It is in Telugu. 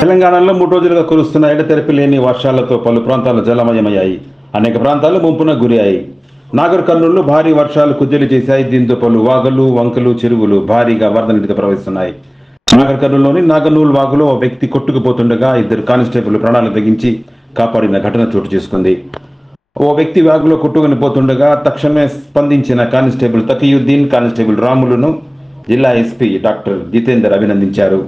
తెలంగాణలో 3 రోజులుగా కురుస్తున్న ఎడతెరిపి లేని వర్షాలతో పలు ప్రాంతాలు జలమయమయ్యాయి. అనేక ప్రాంతాలు ముంపున గురయ్యాయి. నాగర్ కర్నూలులో భారీ వర్షాలు కుజ్జలు చేశాయి. దీంతో పలు వాగులు, వంకలు, చెరువులు భారీగా వరద నీటితో ప్రవహిస్తున్నాయి. నాగర్ కర్నూలులోని నాగనూల్ వాగులో ఓ వ్యక్తి కొట్టుకుపోతుండగా 2 కానిస్టేబుల్ ప్రాణాలు తెగించి కాపాడిన ఘటన చోటు చేసుకుంది. ఓ వ్యక్తి వాగులో కొట్టుకుని పోతుండగా తక్షణమే స్పందించిన కానిస్టేబుల్ తకీయుద్దీన్, కానిస్టేబుల్ రాములను జిల్లా ఎస్పీ డాక్టర్ జితేందర్ అభినందించారు.